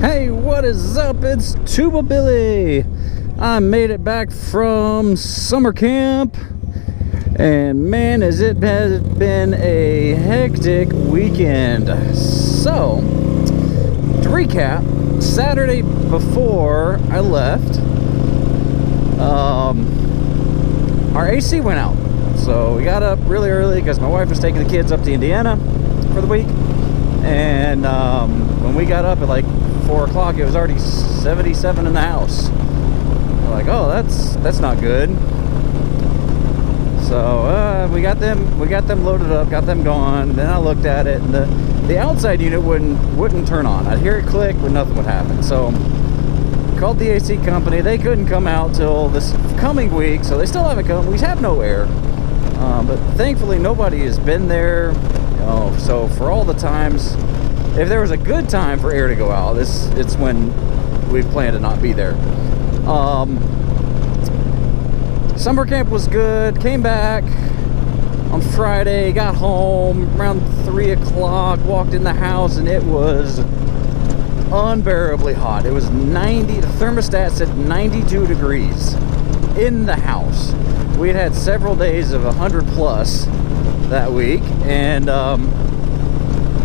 Hey, what is up? It's Tuba Billy. I made it back from summer camp, and man, has it been a hectic weekend. So, to recap, Saturday before I left, our AC went out. So we got up really early because my wife was taking the kids up to Indiana for the week, and when we got up at like 4 o'clock, it was already 77 in the house. We're like, oh, that's not good. So we got them loaded up, got them going. Then I looked at it, and the outside unit wouldn't turn on. I'd hear it click, but nothing would happen. So called the AC company. They couldn't come out till this coming week, so they still haven't come. We have no air, but thankfully nobody has been there. So for all the times, if there was a good time for air to go out, it's when we plan to not be there. Summer camp was good. Came back on Friday, got home around 3 o'clock, walked in the house, and it was unbearably hot. It was 90, the thermostat said 92 degrees in the house. We'd had several days of 100 plus that week, and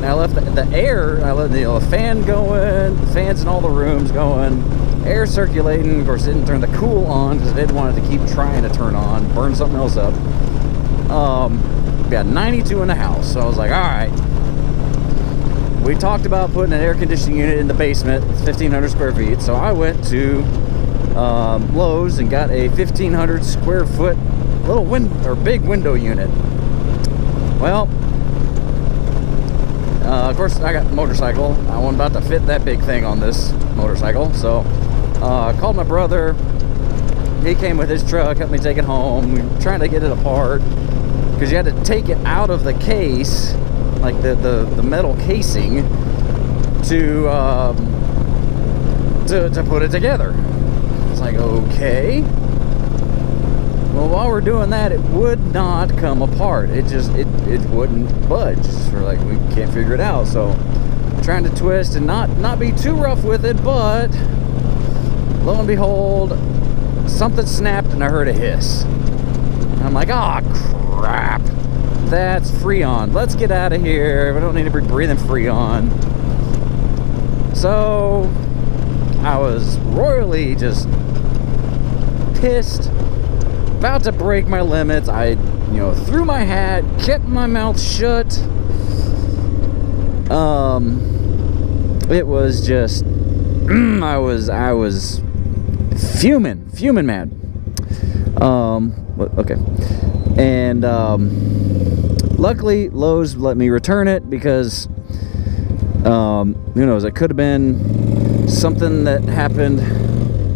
I left the air, I let the fan going, the fans in all the rooms going, air circulating. Of course, didn't turn the cool on because I didn't want it to keep trying to turn on, burn something else up. We had 92 in the house, so I was like, all right. We talked about putting an air conditioning unit in the basement, 1,500 square feet, so I went to Lowe's and got a 1,500 square foot little big window unit. Well, of course, I got a motorcycle. I wasn't about to fit that big thing on this motorcycle, so I called my brother. He came with his truck, helped me take it home. We were trying to get it apart because you had to take it out of the case, like the metal casing, to put it together. It's like, okay. Well, while we're doing that, it would not come apart. It wouldn't budge. We're like, we can't figure it out. So trying to twist and not be too rough with it, but lo and behold, something snapped and I heard a hiss. And I'm like, oh crap, that's Freon. Let's get out of here. We don't need to be breathing Freon. So I was royally just pissed, about to break my limits. I threw my hat, kept my mouth shut. It was just I was fuming mad. Okay. And luckily Lowe's let me return it because who knows, it could have been something that happened.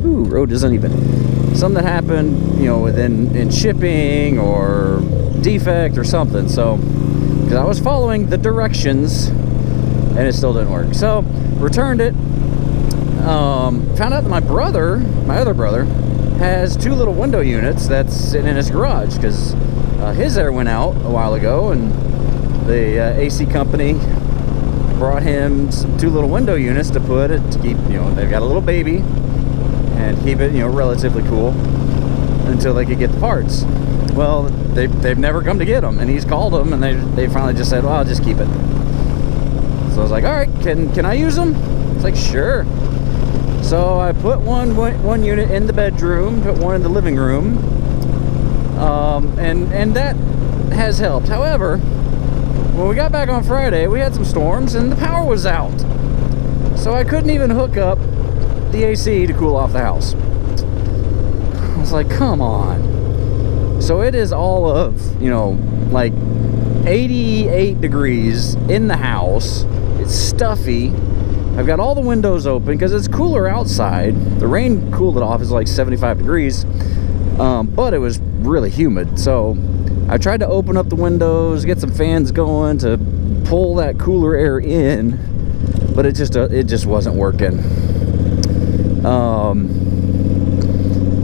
Ooh, road is uneven. Something that happened, in shipping or defect or something. So, because I was following the directions and it still didn't work. So, returned it. Found out that my other brother, has 2 little window units that's sitting in his garage because his air went out a while ago, and the AC company brought him 2 little window units to put it to keep, they've got a little baby, and keep it, relatively cool until they could get the parts. Well, they've never come to get them, and he's called them, and they finally just said, well, I'll just keep it. So I was like, all right, can I use them? It's like, sure. So I put one unit in the bedroom, put one in the living room, and that has helped. However, when we got back on Friday, we had some storms and the power was out, so I couldn't even hook up the AC to cool off the house. I was like, come on. So it is all of, like 88 degrees in the house. It's stuffy. I've got all the windows open because it's cooler outside. The rain cooled it off. It's like 75 degrees, but it was really humid. So I tried to open up the windows, get some fans going to pull that cooler air in, but it just wasn't working.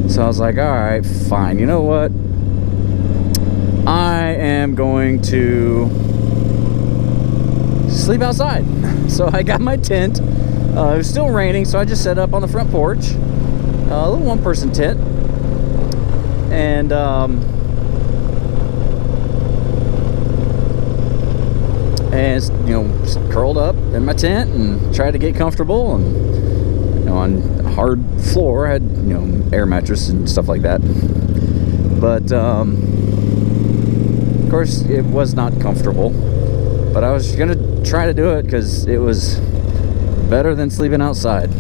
So I was like, all right, fine. You know what? I am going to sleep outside. So I got my tent, It was still raining, so I just set up on the front porch, a little one-person tent, and you know, just curled up in my tent and tried to get comfortable. And you know, on hard floor, I had, you know, air mattress and stuff like that. But of course, it was not comfortable. But I was gonna try to do it because it was better than sleeping outside.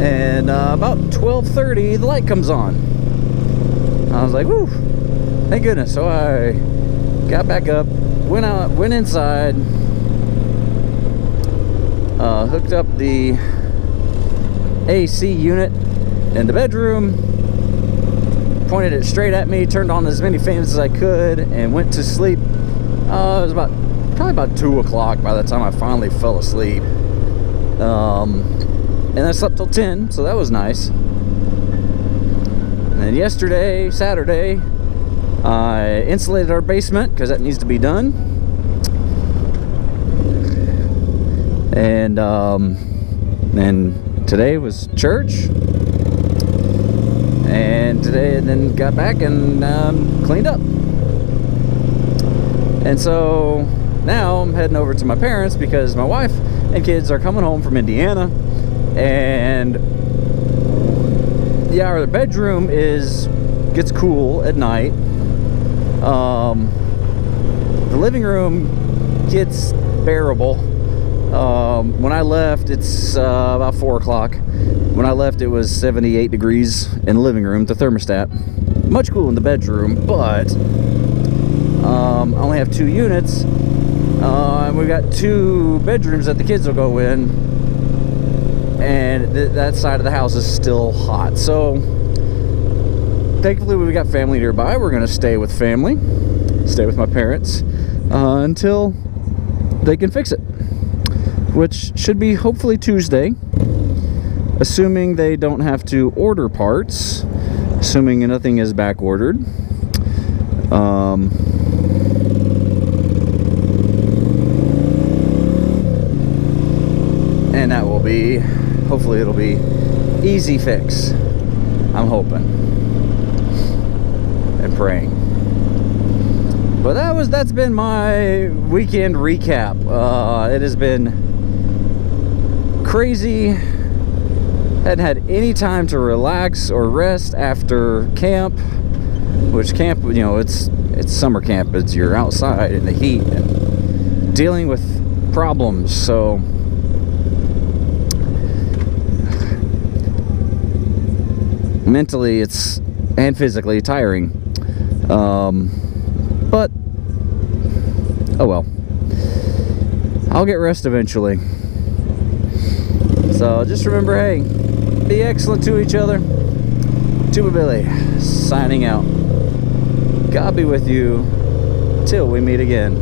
And about 12:30, the light comes on. I was like, woo, thank goodness. So I got back up, went inside, hooked up the AC unit in the bedroom, pointed it straight at me, turned on as many fans as I could, and went to sleep. It was probably about 2 o'clock by the time I finally fell asleep. And I slept till 10, so that was nice. And then yesterday, Saturday, I insulated our basement because that needs to be done. And today was church. And then got back and cleaned up. And so now I'm heading over to my parents because my wife and kids are coming home from Indiana. And yeah, our bedroom gets cool at night. The living room gets bearable. When I left, it's about 4 o'clock. When I left, it was 78 degrees in the living room, the thermostat. Much cooler in the bedroom, but I only have 2 units. And we've got 2 bedrooms that the kids will go in. And that side of the house is still hot. So thankfully we got family nearby. We're gonna stay with family, stay with my parents until they can fix it, which should be hopefully Tuesday, assuming they don't have to order parts, assuming nothing is back ordered. And that will be, hopefully it'll be easy fix. I'm hoping and praying. But that's been my weekend recap. It has been crazy. Hadn't had any time to relax or rest after camp. Which camp, you know, it's summer camp. You're outside in the heat and dealing with problems. So mentally and physically tiring. But oh well, I'll get rest eventually. So just remember, hey, be excellent to each other. Tuba Billy signing out. God be with you till we meet again.